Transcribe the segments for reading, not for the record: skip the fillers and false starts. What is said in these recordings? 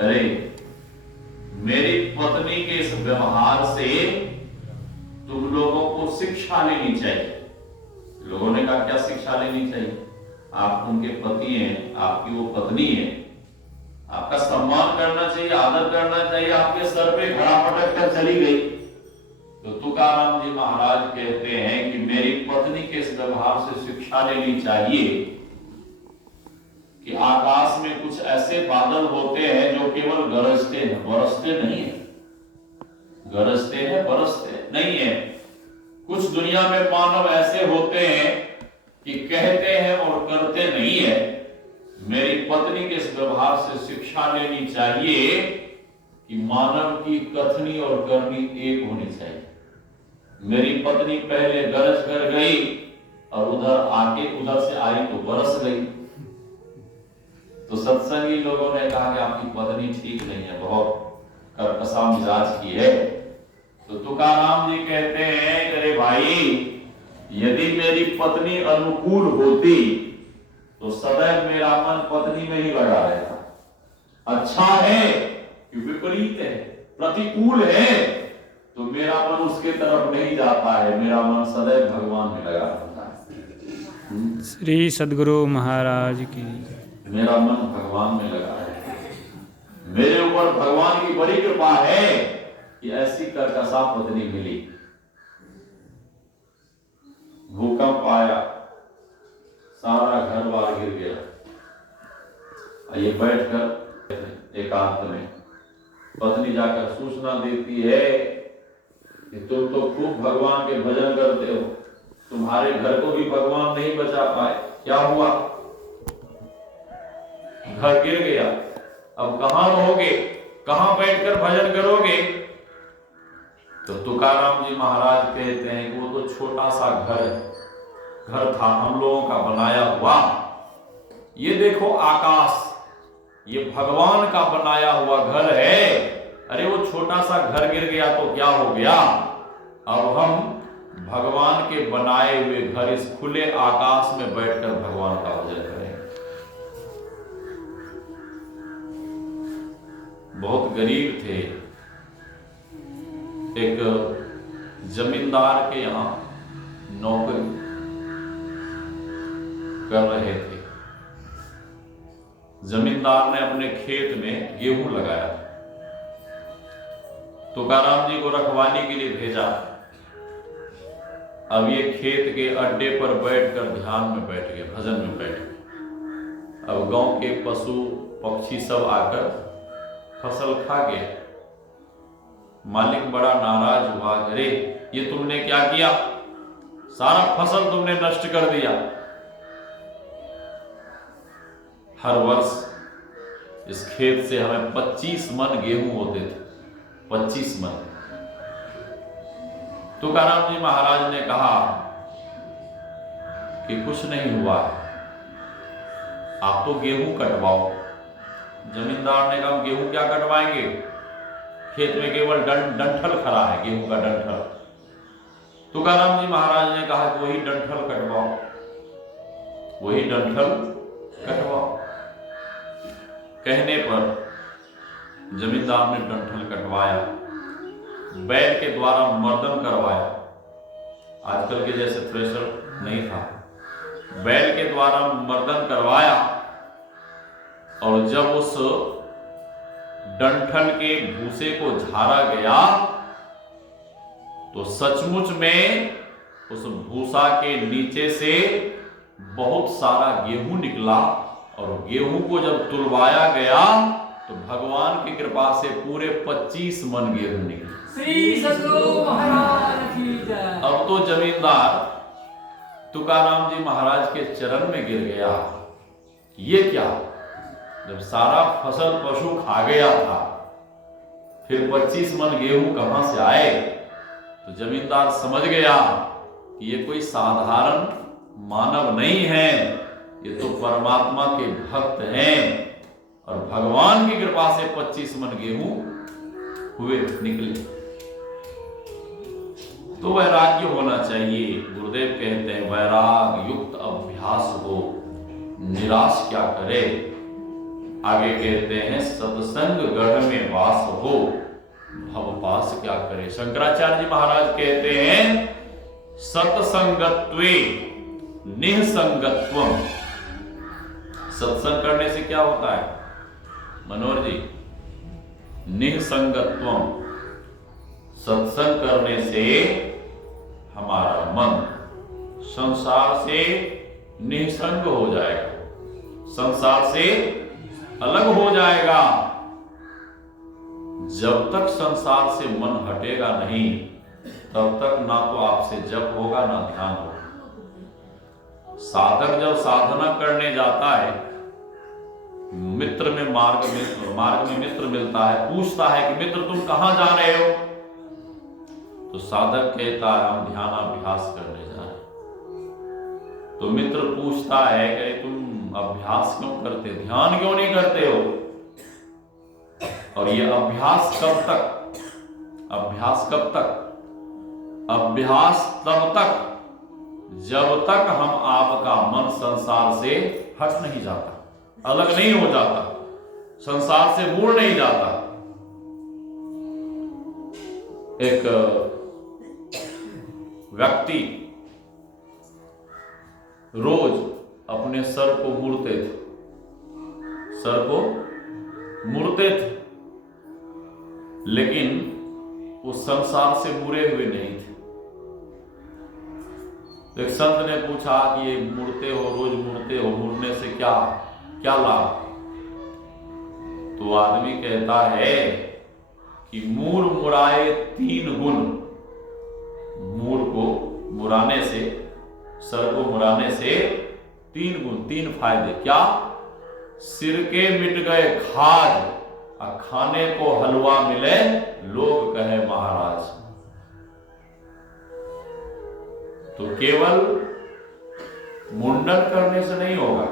अरे मेरी पत्नी के इस व्यवहार से तुम लोगों को शिक्षा लेनी चाहिए। लोगों ने कहा क्या शिक्षा लेनी चाहिए? आप उनके पति हैं, आपकी वो पत्नी है, आपका सम्मान करना चाहिए, आदर करना चाहिए। आपके सर पे घड़ा पटक कर चली गई तो तुकाराम जी महाराज कहते हैं कि मेरी पत्नी के इस व्यवहार से शिक्षा लेनी चाहिए कि आकाश में कुछ ऐसे बादल होते हैं जो केवल गरजते हैं, बरसते नहीं है। गरजते हैं, बरसते नहीं है। कुछ दुनिया में मानव ऐसे होते हैं कि कहते हैं और करते नहीं है। मेरी पत्नी के इस व्यवहार से शिक्षा लेनी चाहिए कि मानव की कथनी और करनी एक होनी चाहिए। मेरी पत्नी पहले गरज कर गई और उधर से आई तो बरस गई। तो सत्संगी लोगों ने कहा कि आपकी पत्नी ठीक नहीं है, बहुत कर्कशा मिजाज की है। तो तुकाराम जी कहते हैं अरे भाई, यदि मेरी पत्नी अनुकूल होती तो सदैव मेरा मन पत्नी में ही लगा रहता। अच्छा है कि विपरीत है, प्रतिकूल है, तो मेरा मन उसके तरफ नहीं जाता है, मेरा मन सदैव भगवान में लगा रहता है। श्री सद्गुरु महाराज की। मेरा मन भगवान में लगा है। मेरे ऊपर भगवान की बड़ी कृपा है कि ऐसी कर्कशा पत्नी मिली। भूकंप आया, सारा घर बार गिर गया। ये बैठकर एकांत में पत्नी जाकर सूचना देती है कि तुम तो खूब भगवान के भजन करते हो, तुम्हारे घर को भी भगवान नहीं बचा पाए, क्या हुआ? घर गिर गया, अब कहां रहोगे, कहां बैठकर भजन करोगे? तो तुकाराम जी महाराज कहते हैं कि वो तो छोटा सा घर था हम लोगों का बनाया हुआ। ये देखो आकाश, ये भगवान का बनाया हुआ घर है। अरे वो छोटा सा घर गिर गया तो क्या हो गया? अब हम भगवान के बनाए हुए घर, इस खुले आकाश में बैठकर भगवान का भजन करें। बहुत गरीब थे, एक जमींदार के यहां नौकरी कर रहे थे। जमींदार ने अपने खेत में गेहूं लगाया। तुकाराम जी को रखवाली के लिए भेजा। अब ये खेत के अड्डे पर बैठकर ध्यान में बैठ गए, भजन में बैठ गए। अब गांव के पशु पक्षी सब आकर फसल खा गए। मालिक बड़ा नाराज हुआ, अरे ये तुमने क्या किया, सारा फसल तुमने नष्ट कर दिया। हर वर्ष इस खेत से हमें 25 मन गेहूं होते थे, 25 मन। तुकाराम जी महाराज ने कहा कि कुछ नहीं हुआ, आप तो गेहूं कटवाओ। जमींदार ने कहा गेहूं क्या कटवाएंगे, खेत में केवल डंठल खड़ा है, गेहूं का डंठल। तुकाराम जी महाराज ने कहा कि वही डंठल कटवाओ, वही डंठल कटवाओ। कहने पर जमींदार ने डंठल कटवाया, बैल के द्वारा मर्दन करवाया। आजकल के जैसे थ्रेशर नहीं था, बैल के द्वारा मर्दन करवाया। और जब उस डंठल के भूसे को झाड़ा गया तो सचमुच में उस भूसा के नीचे से बहुत सारा गेहूं निकला। और गेहूं को जब तुलवाया गया तो भगवान की कृपा से पूरे 25 मन गेहूं निकले। श्री सद्गुरु महाराज की जय। अब तो जमींदार तुकाराम जी महाराज के चरण में गिर गया। ये क्या, जब सारा फसल पशु खा गया था, फिर 25 मन गेहूं कहां से आए? तो जमींदार समझ गया कि ये कोई साधारण मानव नहीं है, ये तो परमात्मा के भक्त हैं। और भगवान की कृपा से 25 मन गेहूं हुए, निकले। तो वैराग्य होना चाहिए। गुरुदेव कहते हैं वैराग युक्त अभ्यास हो, निराश क्या करे। आगे कहते हैं सत्संग गढ़ में वास हो, भवपास क्या करे। शंकराचार्य जी महाराज कहते हैं सत्संगत्वे निःसंगत्वम। सत्संग करने से क्या होता है मनोहर जी? निःसंगत्वम, सत्संग करने से हमारा मन संसार से निःसंग हो जाएगा, संसार से अलग हो जाएगा। जब तक संसार से मन हटेगा नहीं तब तक ना तो आपसे जप होगा ना ध्यान होगा। साधक जब साधना करने जाता है, मित्र में मार्ग में मित्र मिलता है, पूछता है कि मित्र तुम कहां जा रहे हो? तो साधक कहता है हम ध्यानाभ्यास करने जा रहे हैं। तो मित्र पूछता है कि तुम अभ्यास क्यों करते, ध्यान क्यों नहीं करते हो? और ये अभ्यास कब तक? अभ्यास कब तक? अभ्यास तब तक जब तक हम आपका मन संसार से हट नहीं जाता, अलग नहीं हो जाता, संसार से मुड़ नहीं जाता। एक व्यक्ति रोज अपने सर को मुड़ते थे, सर को मुड़ते थे, लेकिन वो संसार से मुड़े हुए नहीं थे। तो एक संत ने पूछा कि ये मुड़ते हो, रोज मुड़ते हो, मुड़ने से क्या क्या लाभ? तो आदमी कहता है कि मूर मुराए 3 गुण। मूर को मुराने से, सर को मुराने से 3 गुण, 3 फायदे। क्या? सिर के मिट गए खाज, और खाने को हलवा मिले लोग कहे महाराज। तो केवल मुंडन करने से नहीं होगा,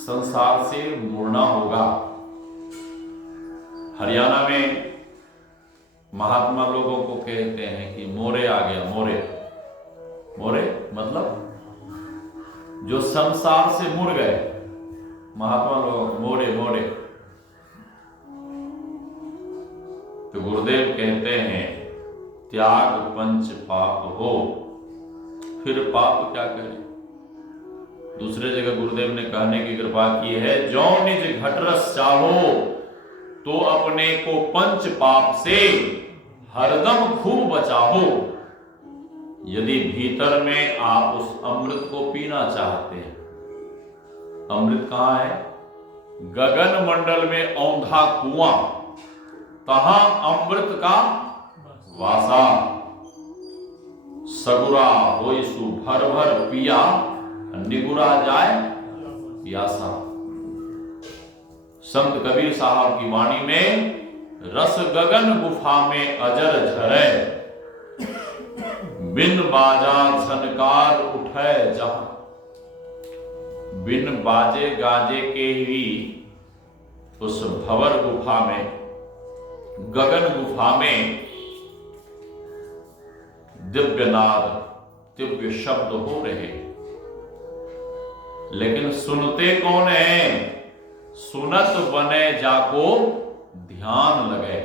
संसार से मुड़ना होगा। हरियाणा में महात्मा लोगों को कहते हैं कि मोरे आ गया, मोरे। मोरे मतलब जो संसार से मुड़ गए, महात्मा लोग मोरे मोरे। तो गुरुदेव कहते हैं त्याग पंच पाप हो, फिर पाप क्या करे? दूसरे जगह गुरुदेव ने कहने की कृपा की है, जो निज घटरस चाहो तो अपने को पंच पाप से हरदम खूब बचाओ। यदि भीतर में आप उस अमृत को पीना चाहते हैं, अमृत कहां है? गगन मंडल में औंधा कुआं, तहां अमृत का वासा। सगुरा होइसु भर भर पिया, निगुरा जाए प्यासा। संत कबीर साहब की वाणी में रस गगन गुफा में अजर झरे, बिन बाजा झनकार उठे जहां। बिन बाजे गाजे के ही उस भंवर गुफा में, गगन गुफा में दिव्य नाद, दिव्य शब्द हो रहे, लेकिन सुनते कौन है? सुनत बने जाको ध्यान लगे।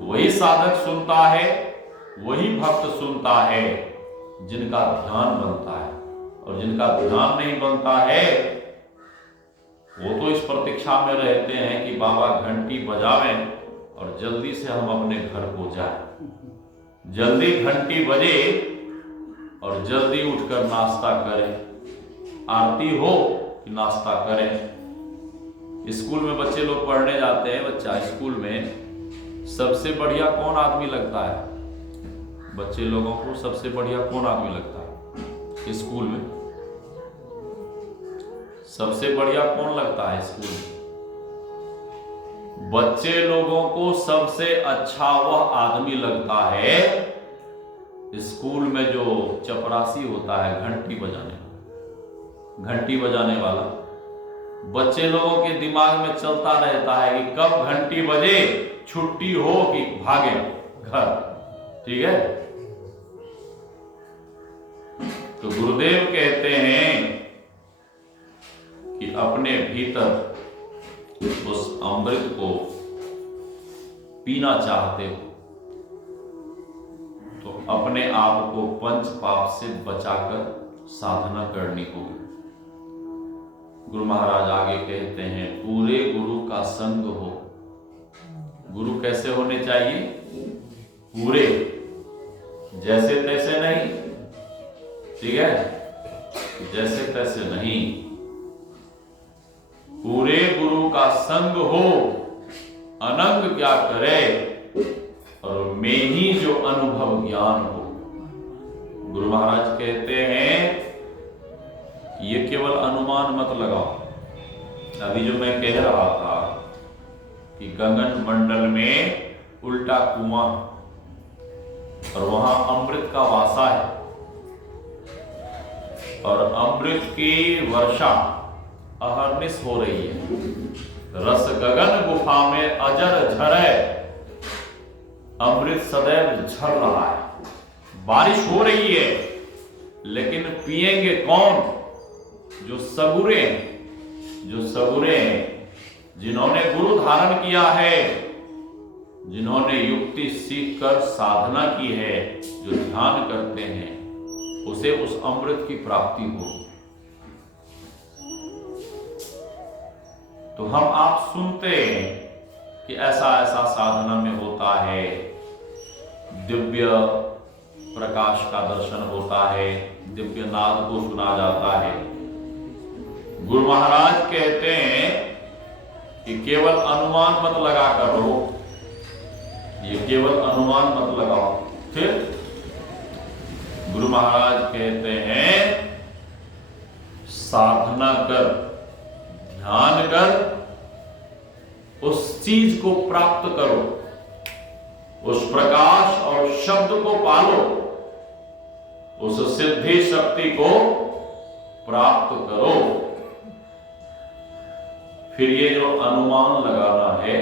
वही साधक सुनता है, वही भक्त सुनता है जिनका ध्यान बनता है, और जिनका ध्यान नहीं बनता है वो तो इस प्रतीक्षा में रहते हैं कि बाबा घंटी बजावें और जल्दी से हम अपने घर को जाएं। जल्दी घंटी बजे और जल्दी उठकर नाश्ता करें, आरती हो कि नाश्ता करें। स्कूल में बच्चे लोग पढ़ने जाते हैं, बच्चा स्कूल में सबसे बढ़िया कौन आदमी लगता है? बच्चे लोगों को सबसे बढ़िया कौन आदमी लगता है स्कूल में? सबसे बढ़िया कौन लगता है स्कूल में? बच्चे लोगों को सबसे अच्छा वह आदमी लगता है स्कूल में जो चपरासी होता है, घंटी बजाने वाला। बच्चे लोगों के दिमाग में चलता रहता है कि कब घंटी बजे, छुट्टी हो कि भागे घर। ठीक है? तो गुरुदेव कहते हैं कि अपने भीतर उस अमृत को पीना चाहते हो तो अपने आप को पंच पाप से बचाकर साधना करनी होगी। गुरु महाराज आगे कहते हैं, पूरे गुरु का संग हो। गुरु कैसे होने चाहिए? पूरे, जैसे तैसे नहीं, ठीक है, जैसे तैसे नहीं। पूरे गुरु का संग हो, अनंग क्या करे, और में ही जो अनुभव ज्ञान हो। गुरु महाराज कहते हैं, ये केवल अनुमान मत लगाओ। अभी जो मैं कह रहा था कि गगन मंडल में उल्टा कुआं और वहां अमृत का वासा है, और अमृत की वर्षा अहर्निश हो रही है। रस गगन गुफा में अजर झरे, अमृत सदैव झर रहा है। बारिश हो रही है, लेकिन पिएंगे कौन? जो सगुरे हैं, जो सगुरे हैं, जिन्होंने गुरु धारण किया है, जिन्होंने युक्ति सीखकर साधना की है, जो ध्यान करते हैं, उसे उस अमृत की प्राप्ति होगी। तो हम आप सुनते हैं कि ऐसा ऐसा साधना में होता है, दिव्य प्रकाश का दर्शन होता है, दिव्य नाद को सुना जाता है। गुरु महाराज कहते हैं कि केवल अनुमान मत लगा करो, ये केवल अनुमान मत लगाओ। फिर गुरु महाराज कहते हैं, साधना कर, ध्यान कर, उस चीज को प्राप्त करो, उस प्रकाश और शब्द को पालो, उस सिद्धि शक्ति को प्राप्त करो। फिर ये जो अनुमान लगाना है,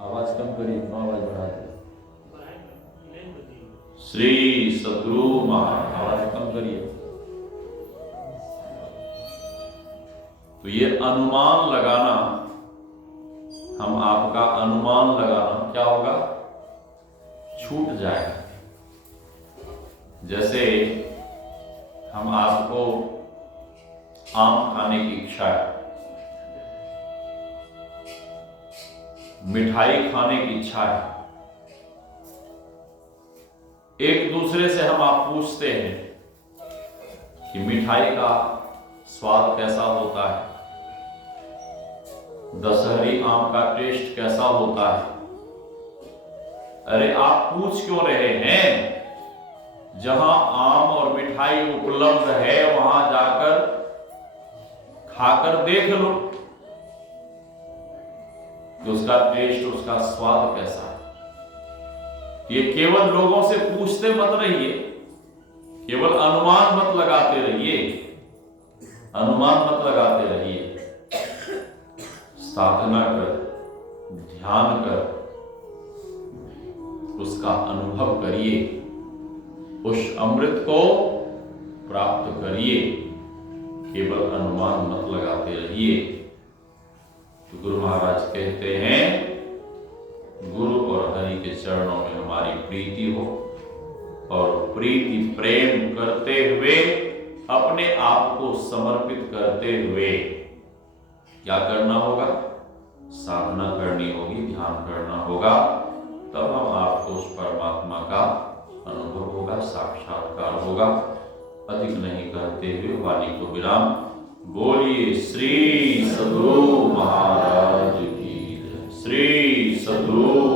आवाज कम करिए, आवाज बढ़ा दे। श्री सद्गुरु महाराज, आवाज कम करिए। तो ये अनुमान लगाना, हम आपका अनुमान लगाना क्या होगा? छूट जाएगा। जैसे हम आपको आम खाने की इच्छा है, मिठाई खाने की इच्छा है, एक दूसरे से हम आप पूछते हैं कि मिठाई का स्वाद कैसा होता है, दशहरी आम का टेस्ट कैसा होता है। अरे आप पूछ क्यों रहे हैं? जहां आम और मिठाई उपलब्ध है, वहां जाकर खाकर देख लो कि उसका टेस्ट, उसका स्वाद कैसा है। ये केवल लोगों से पूछते मत रहिए, केवल अनुमान मत लगाते रहिए, अनुमान मत लगाते रहिए। साधना कर, ध्यान कर, उसका अनुभव करिए, उस अमृत को प्राप्त करिए, केवल अनुमान मत लगाते रहिए। तो गुरु महाराज कहते हैं, गुरु और हरि के चरणों में हमारी प्रीति हो, और प्रीति प्रेम करते हुए, अपने आप को समर्पित करते हुए क्या करना होगा? साधना करनी होगी, ध्यान करना होगा। तब हम आपको उस परमात्मा का अनुभव होगा, साक्षात्कार होगा। अधिक नहीं कहते हुए वाणी को विराम। बोलिए श्री सद्गुरु महाराज की जय। श्री सद्गुरु